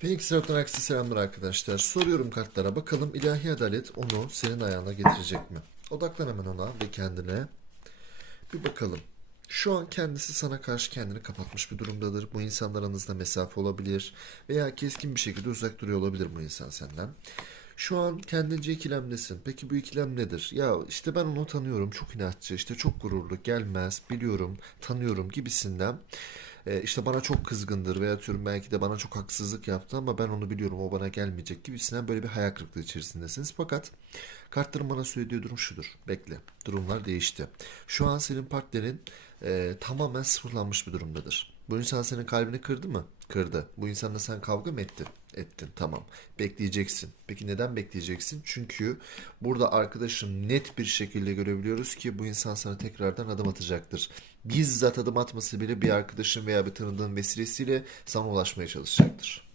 Phoenix Raptor herkese selamlar arkadaşlar. Soruyorum kartlara bakalım ilahi adalet onu senin ayağına getirecek mi? Odaklan hemen ona ve kendine. Bir bakalım. Şu an kendisi sana karşı kendini kapatmış bir durumdadır. Bu insanlar aranızda mesafe olabilir veya keskin bir şekilde uzak duruyor olabilir bu insan senden. Şu an kendince ikilemdesin. Peki bu ikilem nedir? Ya işte ben onu tanıyorum. Çok inatçı, işte çok gururlu, gelmez, biliyorum, tanıyorum gibisinden. E, işte bana çok kızgındır veya atıyorum belki de bana çok haksızlık yaptı ama ben onu biliyorum o bana gelmeyecek gibisinden böyle bir hayal kırıklığı içerisindesiniz. Fakat kartların bana söylediği durum şudur. Bekle. Durumlar değişti. Şu an senin partnerin e, tamamen sıfırlanmış bir durumdadır. Bu insan senin kalbini kırdı mı? Kırdı. Bu insanla sen kavga mı ettin? Ettin. Tamam. Bekleyeceksin. Peki neden bekleyeceksin? Çünkü burada arkadaşın net bir şekilde görebiliyoruz ki bu insan sana tekrardan adım atacaktır. Bizzat adım atması bile bir arkadaşın veya bir tanıdığın vesilesiyle sana ulaşmaya çalışacaktır.